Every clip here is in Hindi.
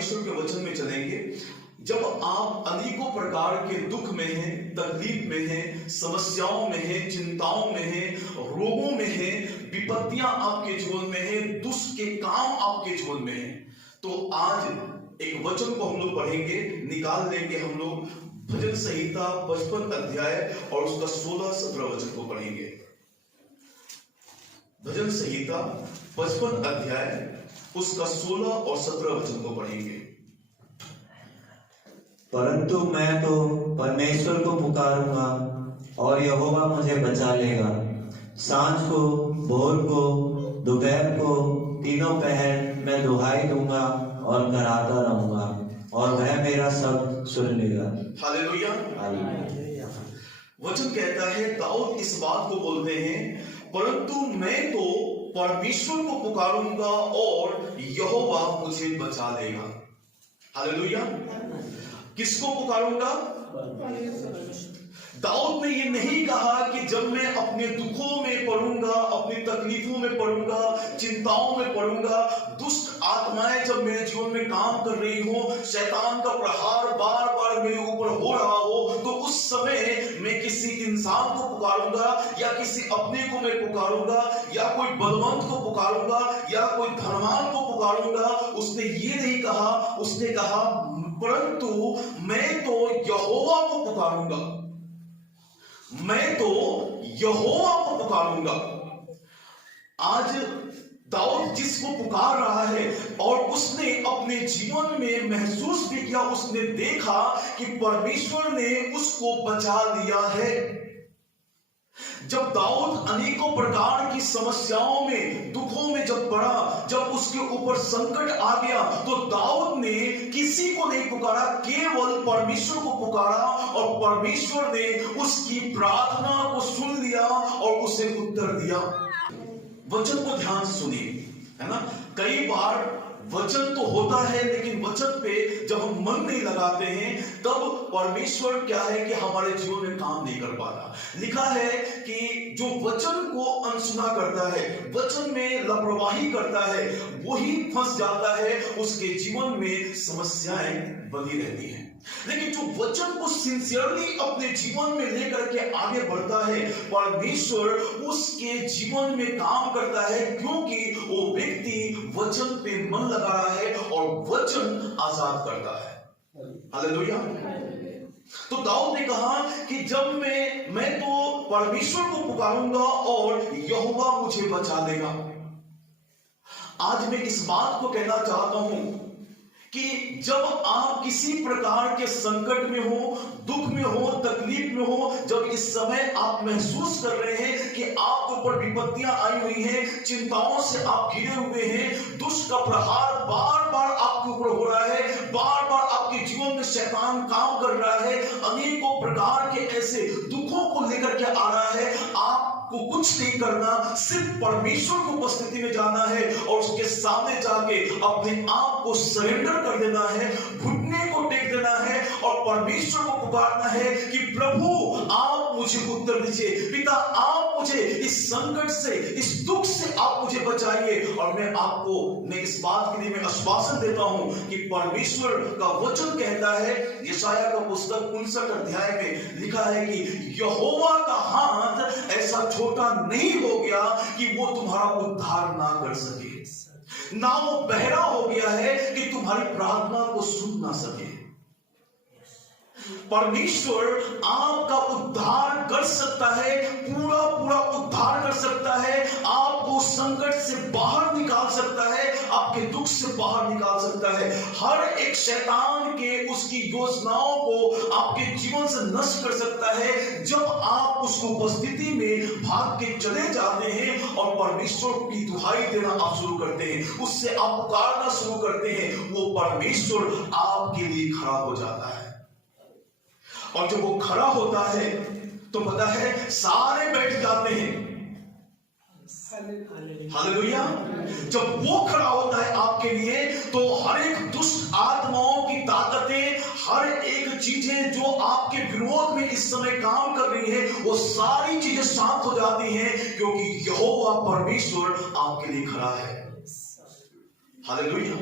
परमेश्वर के वचन में चलेंगे, जब आप अनेकों प्रकार के दुख में हैं, तकलीफ में हैं, समस्याओं में हैं, चिंताओं में हैं, रोगों में हैं, विपत्तियां आपके जीवन में हैं, दुष्ट के काम आपके जीवन में हैं, तो आज एक वचन को हम लोग पढ़ेंगे, निकाल लेंगे हम लोग भजन संहिता 55 अध्याय और उसका 16-17 वचन को पढ़ेंगे। भजन संहिता 55 अध्याय उसका 16 और 17 वचन को पढ़ेंगे। परंतु मैं तो परमेश्वर को पुकारूंगा और यहोवा मुझे बचा लेगा। सांझ को, भोर को, दोपहर को, तीनों पहर मैं दुहाई दूंगा और कराता रहूंगा और वह मेरा शब्द सुन लेगा। हालेलुया। वचन कहता है, दाऊद इस बात को बोलते हैं, परंतु मैं तो परमेश्वर को पुकारूंगा और यहोवा मुझे बचा लेगा। हालेलुया। किसको पुकारूंगा? दाऊद ने ये नहीं कहा कि जब मैं अपने दुखों में पड़ूंगा, अपनी तकलीफों में पड़ूंगा, चिंताओं में पड़ूंगा, दुष्ट आत्माएं जब मेरे जीवन में काम कर रही हो, शैतान का प्रहार बार बार मेरे ऊपर हो रहा हो, तो उस समय मैं किसी इंसान को पुकारूंगा या किसी अपने को मैं पुकारूंगा या कोई बलवंत को पुकारूंगा या कोई धनवान को पुकारूंगा। उसने ये नहीं कहा, उसने कहा परंतु मैं तो यहोवा को पुकारूंगा, मैं तो यहोवा को पुकारूंगा। आज दाऊद जिसको पुकार रहा है और उसने अपने जीवन में महसूस भी किया, उसने देखा कि परमेश्वर ने उसको बचा लिया है। जब दाऊद अनेकों प्रकार की समस्याओं में, दुखों में जब पड़ा, जब उसके ऊपर संकट आ गया, तो दाऊद ने किसी को नहीं पुकारा, केवल परमेश्वर को पुकारा और परमेश्वर ने उसकी प्रार्थना को सुन लिया और उसे उत्तर दिया। वचन को ध्यान से सुनिए, है ना। कई बार वचन तो होता है लेकिन वचन पे जब हम मन नहीं लगाते हैं तब परमेश्वर क्या है कि हमारे जीवन में काम नहीं कर पाता। लिखा है कि जो वचन को अनसुना करता है, वचन में लापरवाही करता है, वही फंस जाता है, उसके जीवन में समस्याएं बनी रहती हैं। लेकिन जो वचन को सिंसियरली अपने जीवन में लेकर के आगे बढ़ता है, परमेश्वर उसके जीवन में काम करता है, क्योंकि वो व्यक्ति वचन पे मन लगा रहा है और वचन आजाद करता है। हालेलुया। तो दाऊद ने कहा कि जब मैं तो परमेश्वर को पुकारूंगा और यहोवा मुझे बचा लेगा। आज मैं इस बात को कहना चाहता हूं कि जब आप किसी प्रकार के संकट में हो, दुख में हो, तकलीफ में हो, जब इस समय आप महसूस कर रहे हैं कि आपके ऊपर विपत्तियां आई हुई हैं, चिंताओं से आप घिरे हुए हैं, दुष्ट का प्रहार बार बार आपके ऊपर हो रहा है, बार बार आपके जीवन में शैतान काम कर रहा है, अनेकों प्रकार के ऐसे दुखों को लेकर के आ रहा है, आपको कुछ नहीं करना, सिर्फ परमेश्वर की उपस्थिति में जाना है और उसके सामने जाके अपने आप को सरेंडर कर देना है, घुटने को टेक देना है और परमेश्वर को पुकारना है कि प्रभु आप मुझे उत्तर दीजिए, पिता आप मुझे इस संकट से, इस दुख से आप मुझे बचाइए। और मैं इस बात के लिए मैं आश्वासन देता हूं कि परमेश्वर का वचन कहता है, यशायाह का पुस्तक 59 अध्याय में लिखा है कि यहोवा का हाथ ऐसा छोटा नहीं हो गया कि वो तुम्हारा उद्धार ना कर सके, ना वो बहरा हो गया है कि तुम्हारी प्रार्थना को सुन ना सके। परमेश्वर आपका उद्धार कर सकता है, पूरा पूरा उद्धार कर सकता है, आपको संकट से बाहर निकाल सकता है, आपके दुख से बाहर निकाल सकता है, हर एक शैतान के उसकी योजनाओं को आपके जीवन से नष्ट कर सकता है। जब आप उस उपस्थिति में भाग के चले जाते हैं और परमेश्वर की दुहाई देना आप शुरू करते हैं, उससे आप पुकारना शुरू करते हैं, वो परमेश्वर आपके लिए खड़ा हो जाता है। और जब वो खड़ा होता है तो पता है सारे बैठ जाते हैं। हालेलुया। जब वो खड़ा होता है आपके लिए तो हर एक दुष्ट आत्माओं की ताकतें, हर एक चीजें जो आपके विरोध में इस समय काम कर रही है, वो सारी चीजें शांत हो जाती हैं, क्योंकि यहोवा परमेश्वर आपके लिए खड़ा है। हालेलुया।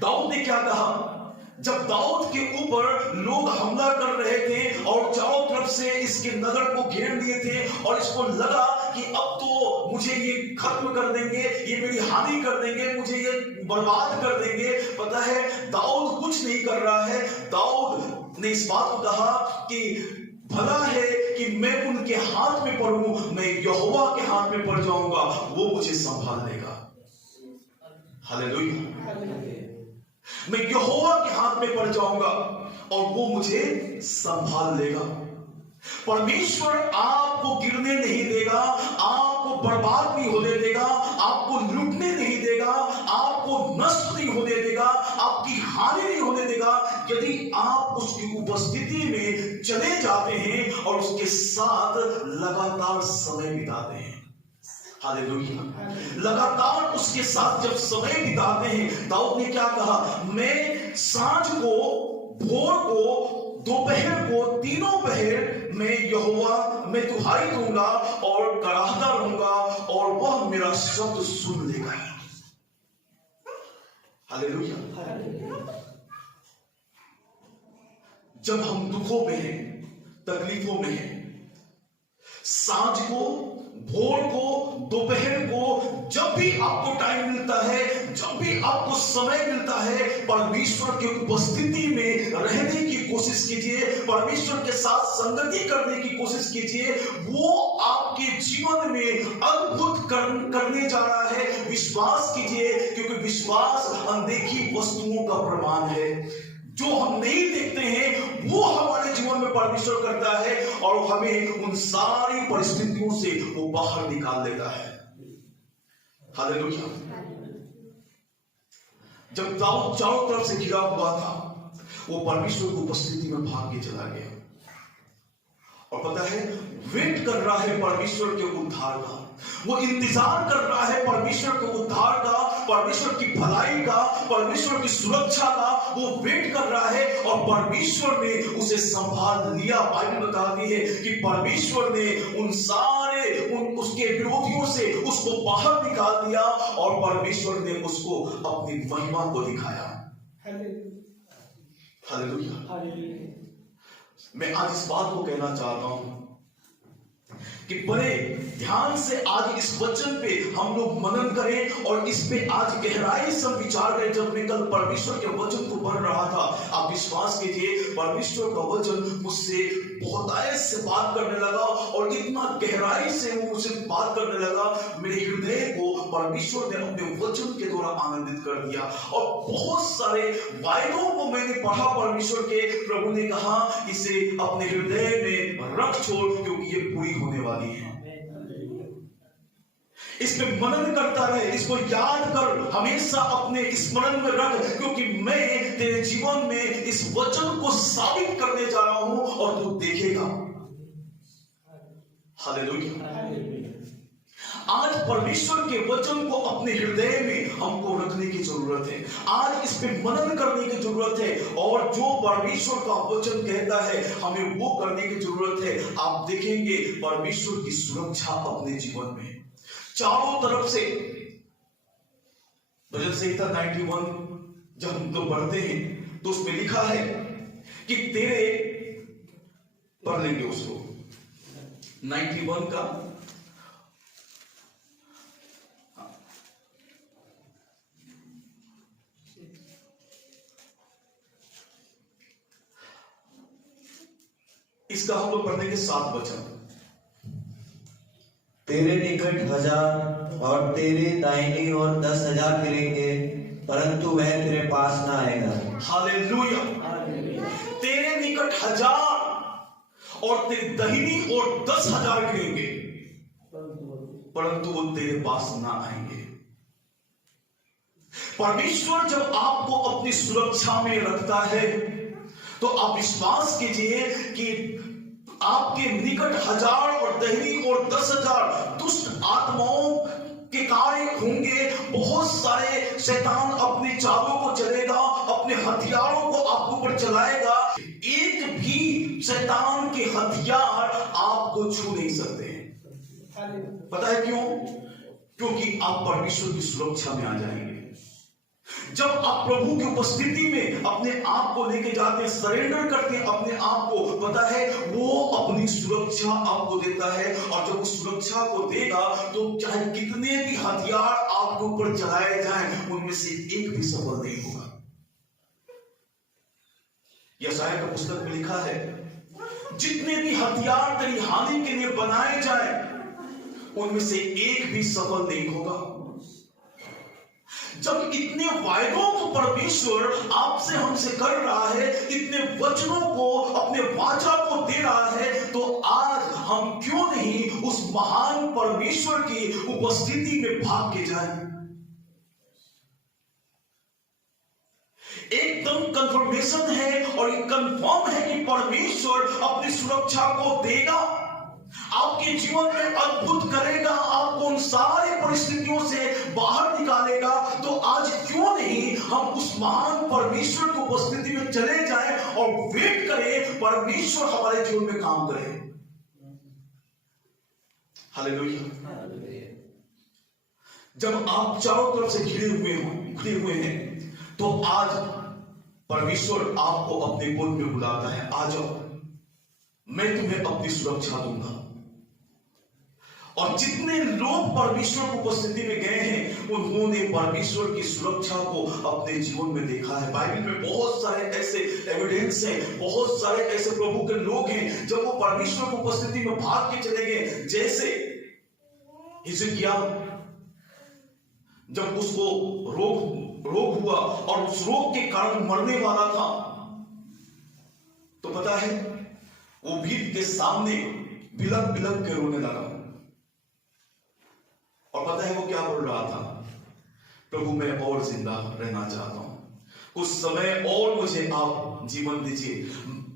दाऊद ने क्या कहा? जब दाऊद के ऊपर लोग हमला कर रहे थे और चारों तरफ से इसके नगर को घेर लिए थे और इसको लगा कि अब तो मुझे ये खत्म कर देंगे, ये मेरी हानि कर देंगे, मुझे ये बर्बाद कर देंगे, पता है दाऊद कुछ नहीं कर रहा है। दाऊद ने इस बात को कहा कि भला है कि मैं उनके हाथ में पड़ूं, मैं यहोवा के हाथ में पड़ जाऊंगा, वो मुझे संभाल लेगा। हालेलुया। मैं यहोवा के हाथ में पड़ जाऊंगा और वो मुझे संभाल लेगा। परमेश्वर आपको गिरने नहीं देगा, आपको बर्बाद नहीं होने देगा, आपको लूटने नहीं देगा, आपको नष्ट नहीं होने देगा, आपकी हानि नहीं होने देगा, यदि आप उसकी उपस्थिति में चले जाते हैं और उसके साथ लगातार समय बिताते हैं। हालेलुया। लगातार उसके साथ जब समय बिताते हैं, दाऊद ने क्या कहा? मैं सांझ को, भोर को, दोपहर को, तीनों पहर मैं यहोवा मैं दुहाई दूंगा और कराहता रहूंगा और वह मेरा शब्द सुन लेगा। हालेलुया। जब हम दुखों में हैं, तकलीफों में हैं, सांझ को, भोर को, दोपहर को, जब भी आपको टाइम मिलता है, जब भी आपको समय मिलता है, परमेश्वर की उपस्थिति में रहने की कोशिश कीजिए, परमेश्वर के साथ संगति करने की कोशिश कीजिए। वो आपके जीवन में अद्भुत करने जा रहा है। विश्वास कीजिए, क्योंकि विश्वास अनदेखी वस्तुओं का प्रमाण है। जो हम नहीं देखते हैं वो हमारे जीवन में परमेश्वर करता है और हमें उन सारी परिस्थितियों से वो बाहर निकाल देता है। हालेलुया। जब दाऊद चारों तरफ से घिरा हुआ था, वो परमेश्वर की उपस्थिति में भाग के चला गया और पता है वेट कर रहा है परमेश्वर के उद्धार का, वो इंतजार कर रहा है परमेश्वर के उद्धार का, परमेश्वर की भलाई का, परमेश्वर की सुरक्षा का, वो वेट कर रहा है और परमेश्वर ने उसे संभाल लिया। बाइबल बताती है कि परमेश्वर ने उसके विरोधियों से उसको बाहर निकाल दिया और परमेश्वर ने उसको अपनी महिमा को दिखाया। हालेलुया। मैं आज इस बात को कहना चाहता हूं कि बड़े ध्यान से आज इस वचन पे हम लोग मनन करें और इस पे आज गहराई से विचार करें। जब मैं कल परमेश्वर के वचन को पढ़ रहा था, आप विश्वास कीजिए परमेश्वर का वचन मुझसे बहुत से बात करने लगा और इतना गहराई से वो मुझसे बात करने लगा, मेरे हृदय को परमेश्वर ने अपने वचन के द्वारा आनंदित कर दिया और बहुत सारे वायदों को मैंने पढ़ा परमेश्वर के। प्रभु ने कहा इसे अपने हृदय में रख छोड़, क्योंकि ये पूरी होने वाली है। इस पे मनन करता रहे, इसको याद कर, हमेशा अपने स्मरण में रख, क्योंकि मैं तेरे जीवन में इस वचन को साबित करने जा रहा हूं और तू देखेगा। हालेलुया। आज परमेश्वर के वचन को अपने हृदय में हमको रखने की जरूरत है, आज इस पे मनन करने की जरूरत है और जो परमेश्वर का वचन कहता है हमें वो करने की जरूरत है। आप देखेंगे परमेश्वर की सुरक्षा अपने जीवन में चारों तरफ से। भजन संहिता 91 जब हम लोग पढ़ते हैं तो उसमें लिखा है कि तेरे, पढ़ लेंगे उसको 91 का इसका हम लोग पढ़ने के 7 वचन। तेरे निकट 1000 और तेरे दाहिनी ओर 10,000 गिरेंगे, परंतु वह तेरे पास ना आएगा। हालेलुया। तेरे निकट 1000 और तेरे दाहिनी ओर 10,000 गिरेंगे, परंतु वो तेरे पास ना आएंगे। परमेश्वर जब आपको अपनी सुरक्षा में रखता है तो आप विश्वास कीजिए कि आपके निकट 1000 और दाहिनी ओर 10,000 दुष्ट आत्माओं के कार्य होंगे। बहुत सारे शैतान अपने चालों को चलेगा, अपने हथियारों को आपके ऊपर चलाएगा। एक भी शैतान के हथियार आपको छू नहीं सकते हैं। पता है क्यों? क्योंकि आप परमेश्वर की सुरक्षा में आ जाएंगे। जब आप प्रभु की उपस्थिति में अपने आप को लेके जाते हैं, सरेंडर करते हैं अपने आप को, पता है वो अपनी सुरक्षा आपको देता है। और जब उस सुरक्षा को देगा तो चाहे कितने भी हथियार आपके ऊपर चलाए जाएं, उनमें से एक भी सफल नहीं होगा। यशायाह का पुस्तक में लिखा है, जितने भी हथियार तेरी हानि के लिए बनाए जाए, उनमें से एक भी सफल नहीं होगा। जब इतने वायदों को परमेश्वर आपसे हमसे कर रहा है, इतने वचनों को, अपने वाचा को दे रहा है, तो आज हम क्यों नहीं उस महान परमेश्वर की उपस्थिति में भाग के जाएं? एकदम कंफर्मेशन है और एक कंफर्म है कि परमेश्वर अपनी सुरक्षा को देगा, आपके जीवन में अद्भुत करेगा, आपको उन सारी परिस्थितियों से बाहर निकालेगा। तो आज क्यों नहीं हम उस महान परमेश्वर की उपस्थिति में चले जाएं और वेट करें, परमेश्वर हमारे जीवन में काम करे। हालेलुया। जब आप चारों तरफ से घिरे हुए हैं, तो आज परमेश्वर आपको अपने गोद में बुलाता है, आ जाओ, मैं तुम्हें अपनी सुरक्षा दूंगा। और जितने लोग परमेश्वर की उपस्थिति में गए हैं, उन्होंने परमेश्वर की सुरक्षा को अपने जीवन में देखा है। बाइबल में बहुत सारे ऐसे एविडेंस हैं, बहुत सारे ऐसे प्रभु के लोग हैं जब वो परमेश्वर की उपस्थिति में भाग के चले गए। जैसे हिजकिय्याह, जब उसको रोग हुआ और उस रोग के कारण मरने वाला था, तो पता है वो भीत के सामने बिलक बिलक के रोने लगा। और पता है वो क्या बोल रहा था? प्रभु मैं और जिंदा रहना चाहता हूं, कुछ समय और मुझे आप जीवन दीजिए,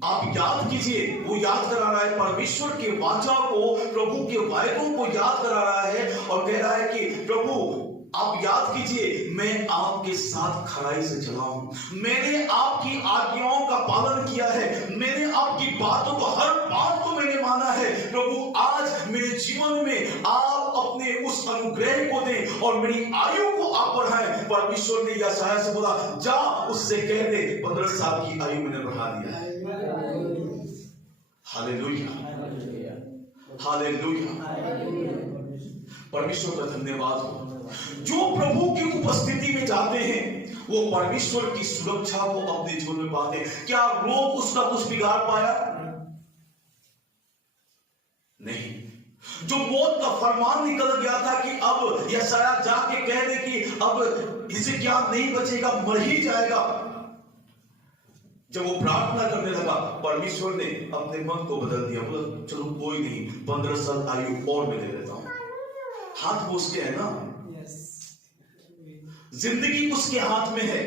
आप याद कीजिए। वो याद करा रहा है परमेश्वर के वाचा को, प्रभु के वायदों को याद करा रहा है और कह रहा है कि प्रभु आप याद कीजिए, मैं आपके साथ खराई से चला हूं, मैंने आपकी आज्ञाओं का पालन किया है, मैंने आपकी बातों को, हर बात को मैंने माना है। प्रभु आज मेरे जीवन में आप अपने उस अनुग्रह को दें और मेरी आयु को आप बढ़ाएं। परमेश्वर ने यशायाह से बोला, जा उससे कह दे 15 साल की आयु मैंने बढ़ा दिया है। Hallelujah, hallelujah. परमेश्वर का धन्यवाद हो। जो प्रभु की उपस्थिति में जाते हैं, वो परमेश्वर की सुरक्षा को अपने जीवन में पाते हैं। क्या रोग उसका कुछ बिगाड़ पाया? नहीं। जो मौत का फरमान निकल गया था कि अब यशायाह जाके कह दे कि अब हिजकिय्याह नहीं बचेगा, मर ही जाएगा, जब वो प्रार्थना करने लगा, परमेश्वर ने अपने मन को बदल दिया। बोला चलो कोई नहीं, 15 साल आयु और मैं ले लेता हूं। हाथ वो उसके है ना, जिंदगी उसके हाथ में है,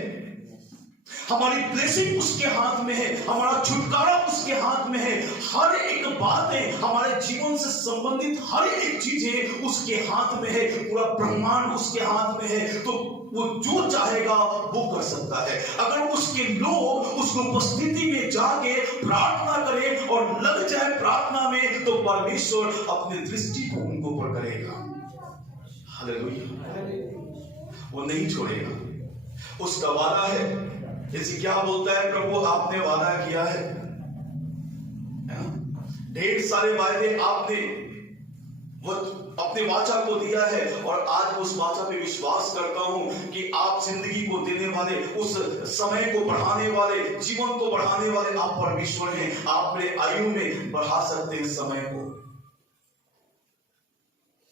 हमारी ब्लेसिंग उसके हाथ में है, हमारा छुटकारा उसके हाथ में है। हर एक बातें, हमारे जीवन से संबंधित हर एक चीजें उसके हाथ में है, पूरा ब्रह्मांड उसके हाथ में है। तो वो जो चाहेगा वो कर सकता है। अगर उसके लोग उस उपस्थिति में जाके प्रार्थना करें और लग जाए प्रार्थना में, तो परमेश्वर अपनी दृष्टि को उनको ऊपर करेगा। हालेलुया। वो नहीं छोड़ेगा, उसका वादा है। जैसे क्या बोलता है, प्रभु आपने वादा किया है, ढेर सारे वायदे आपने वो अपने वाचा को दिया है, और आज उस वाचा पे विश्वास करता हूं कि आप जिंदगी को देने वाले, उस समय को बढ़ाने वाले, जीवन को बढ़ाने वाले आप परमेश्वर हैं। आप मेरे आयु में बढ़ा सकते हैं समय को।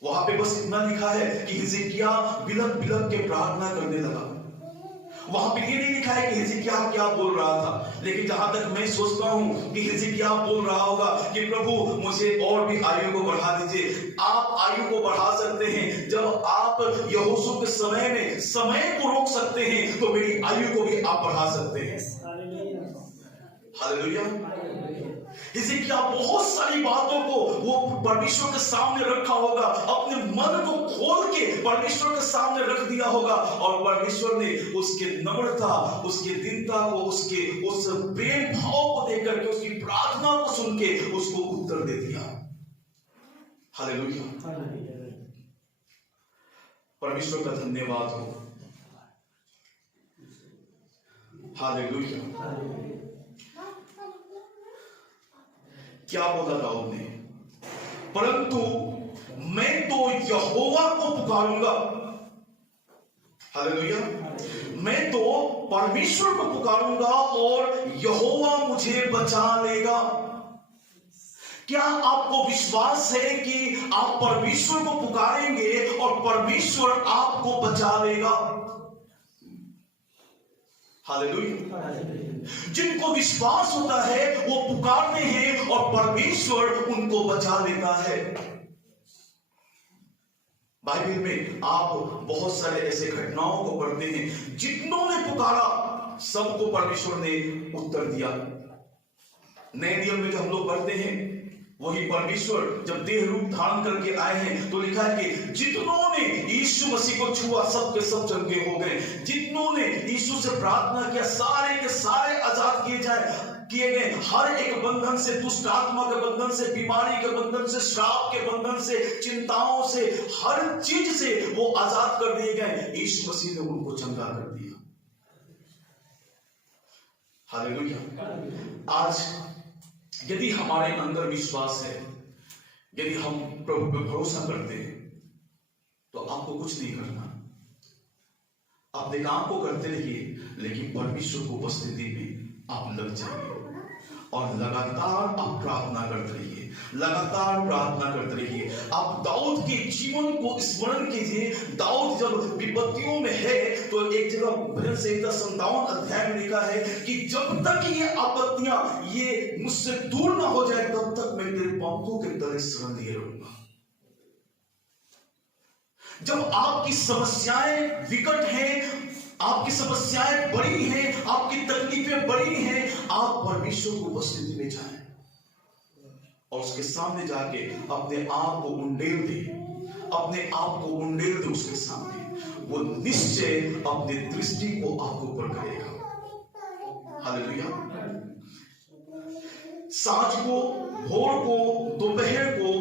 वहां पे बस इतना लिखा है कि हिजकिय्याह बिलक बिलक के प्रार्थना करने लगा। वहां पे ये नहीं लिखा है कि हिजकिय्याह क्या बोल रहा था, लेकिन जहां तक मैं सोचता हूं कि हिजकिय्याह बोल रहा होगा कि प्रभु मुझे और भी आयु को बढ़ा दीजिए। आप आयु को बढ़ा सकते हैं। जब आप यहोशू के समय में समय को रोक सकते हैं, तो मेरी आयु को भी आप बढ़ा सकते हैं। हालेलुया। हिजकिय्याह बहुत सारी बातों को वो परमेश्वर के सामने रखा होगा, अपने मन को खोल के परमेश्वर के सामने रख दिया होगा, और परमेश्वर ने उसके नम्रता, उसके दीनता को, उसके उस प्रेम भाव को देख करके, उसकी प्रार्थना को सुन के उसको उत्तर दे दिया। हालेलुया। परमेश्वर का धन्यवाद हो। हालेलुया। क्या बोला दाऊद ने? परंतु मैं तो यहोवा को पुकारूंगा। हालेलुया। मैं तो परमेश्वर को पुकारूंगा और यहोवा मुझे बचा लेगा। क्या आपको विश्वास है कि आप परमेश्वर को पुकारेंगे और परमेश्वर आपको बचा लेगा? हालेलुया। जिनको विश्वास होता है वो पुकारते हैं और परमेश्वर उनको बचा लेता है। बाइबल में आप बहुत सारे ऐसे घटनाओं को पढ़ते हैं, जितनों ने पुकारा सबको परमेश्वर ने उत्तर दिया। नए नियम में जो हम लोग पढ़ते हैं, वही परमेश्वर जब देह रूप धारण करके आए हैं तो लिखा है कि जितनों ने यीशु मसीह को छुआ सब के सब चंगे हो गए। जितनों ने यीशु से प्रार्थना किया सारे के सारे आजाद किए गए। हर एक बंधन से, दुष्ट आत्मा के बंधन से, बीमारी के बंधन से, श्राप के बंधन से, चिंताओं से, हर चीज से वो आजाद कर दिए गए। यीशु मसीह ने उनको चंगा कर दिया। हालेलुया। आज यदि हमारे अंदर विश्वास है, यदि हम प्रभु पे भरोसा करते हैं, तो आपको कुछ नहीं करना। अपने काम को करते रहिए, लेकिन परमेश्वर को उपस्थिति में आप लग जाइए और लगातार आप प्रार्थना करते रहिए, लगातार प्रार्थना करते रहिए। आप दाऊद के जीवन को स्मरण कीजिए। दाऊद जब विपत्तियों में है तो एक जगह भजन संहिता 57 अध्याय में लिखा है कि जब तक ये आपत्तियां ये मुझसे दूर ना हो जाए तब तक मैं तेरे पंखों के तले शरण लिए रहूंगा। जब आपकी समस्याएं विकट हैं, आपकी समस्याएं बड़ी हैं, आपकी तकलीफें बड़ी हैं, आप परमेश्वर को उपस्थिति में जाएं और उसके सामने जाके अपने आप को उंडेल दे, अपने आप को उंडेल दे उसके सामने। वो निश्चय अपनी दृष्टि को आपके ऊपर करेगा। हालेलुया। सांझ को, भोर को, दोपहर को,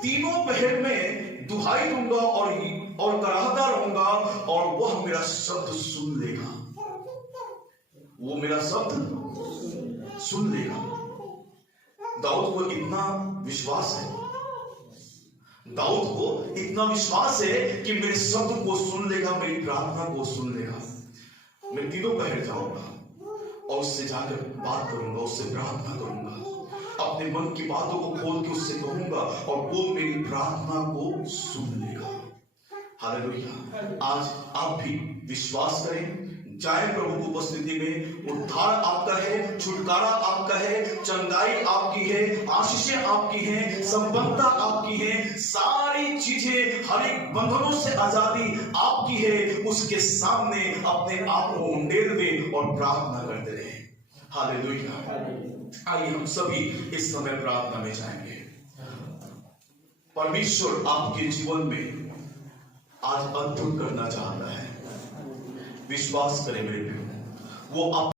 तीनों पहर में दुहाई दूंगा और कराहता रहूंगा और वह मेरा शब्द सुन लेगा। वो मेरा शब्द सुन लेगा। दाऊद को इतना विश्वास है, दाऊद को इतना विश्वास है कि मेरे शब्द को सुन लेगा, मेरी प्रार्थना को सुन लेगा। मैं तीनों पहर जाऊंगा और उससे जाकर बात करूंगा, उससे प्रार्थना करूंगा, अपने मन की बातों को खोल के उससे कहूंगा और वो मेरी प्रार्थना को सुन लेगा। हालेलुया। आज आप भी विश्वास करें, जाए प्रभु की उपस्थिति में। उद्धार आपका है, छुटकारा आपका है, चंगाई आपकी है, आशीषें आपकी हैं, संपन्नता आपकी है, सारी चीजें, हर एक बंधनों से आजादी आपकी है। उसके सामने अपने आप को उंडेल दे और प्रार्थना करते रहे। हालेलुया। आइए हम सभी इस समय प्रार्थना में जाएंगे। परमेश्वर आपके जीवन में आज अद्भुत करना चाहता है। विश्वास करें मेरे प्रिय, वो आप